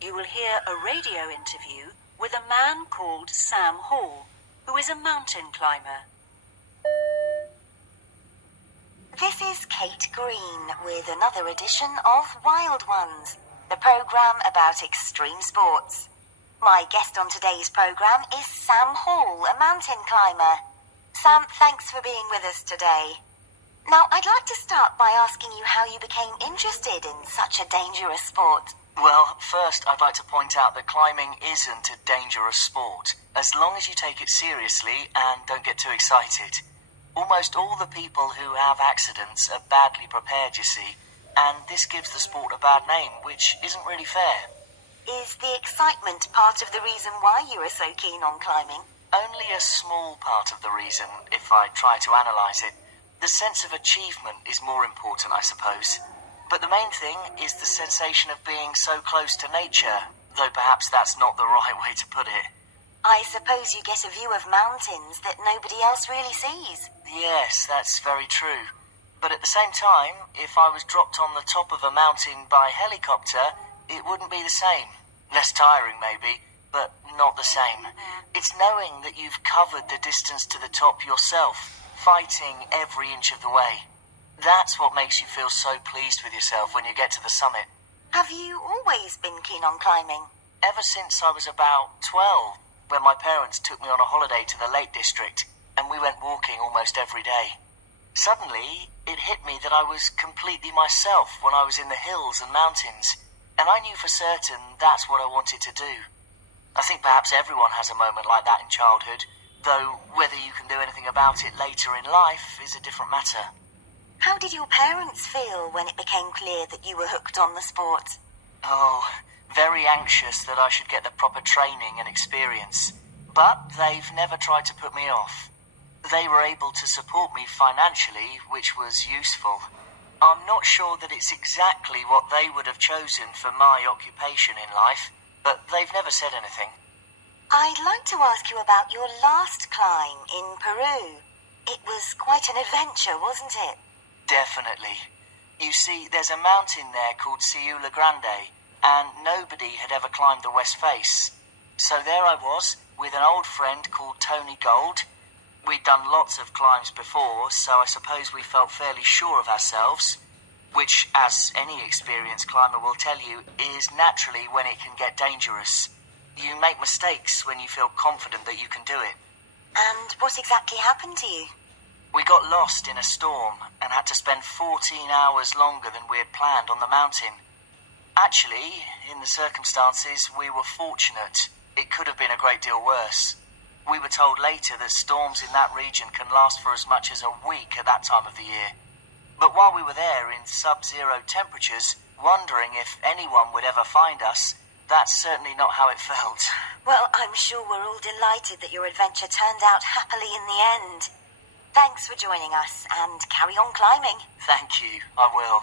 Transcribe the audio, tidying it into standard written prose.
you will hear a radio interview with a man called Sam Hall, who is a mountain climber. This is Kate Green with another edition of Wild Ones, the programme about extreme sports. My guest on today's programme is Sam Hall, a mountain climber. Sam, thanks for being with us today. Now, I'd like to start by asking you how you became interested in such a dangerous sport. Well, first I'd like to point out that climbing isn't a dangerous sport, as long as you take it seriously and don't get too excited. Almost all the people who have accidents are badly prepared, you see, and this gives the sport a bad name, which isn't really fair. Is the excitement part of the reason why you are so keen on climbing? Only a small part of the reason, if I try to analyse it. The sense of achievement is more important, I suppose. But the main thing is the sensation of being so close to nature, though perhaps that's not the right way to put it. I suppose you get a view of mountains that nobody else really sees. Yes, that's very true. But at the same time, if I was dropped on the top of a mountain by helicopter, it wouldn't be the same. Less tiring, maybe, but not the same. It's knowing that you've covered the distance to the top yourself, fighting every inch of the way. That's what makes you feel so pleased with yourself when you get to the summit. Have you always been keen on climbing? Ever since I was about 12, when my parents took me on a holiday to the Lake District, and we went walking almost every day. Suddenly, it hit me that I was completely myself when I was in the hills and mountains, and I knew for certain that's what I wanted to do. I think perhaps everyone has a moment like that in childhood, though whether you can do anything about it later in life is a different matter. How did your parents feel when it became clear that you were hooked on the sport? Oh, very anxious that I should get the proper training and experience. But they've never tried to put me off. They were able to support me financially, which was useful. I'm not sure that it's exactly what they would have chosen for my occupation in life, but they've never said anything. I'd like to ask you about your last climb in Peru. It was quite an adventure, wasn't it? Definitely. You see, there's a mountain there called Ciula Grande, and nobody had ever climbed the west face. So there I was, with an old friend called Tony Gold. We'd done lots of climbs before, so I suppose we felt fairly sure of ourselves, which, as any experienced climber will tell you, is naturally when it can get dangerous. You make mistakes when you feel confident that you can do it. And what exactly happened to you? We got lost in a storm and had to spend 14 hours longer than we had planned on the mountain. Actually, in the circumstances, we were fortunate. It could have been a great deal worse. We were told later that storms in that region can last for as much as a week at that time of the year. But while we were there in sub-zero temperatures, wondering if anyone would ever find us, that's certainly not how it felt. Well, I'm sure we're all delighted that your adventure turned out happily in the end. Thanks for joining us, and carry on climbing. Thank you, I will.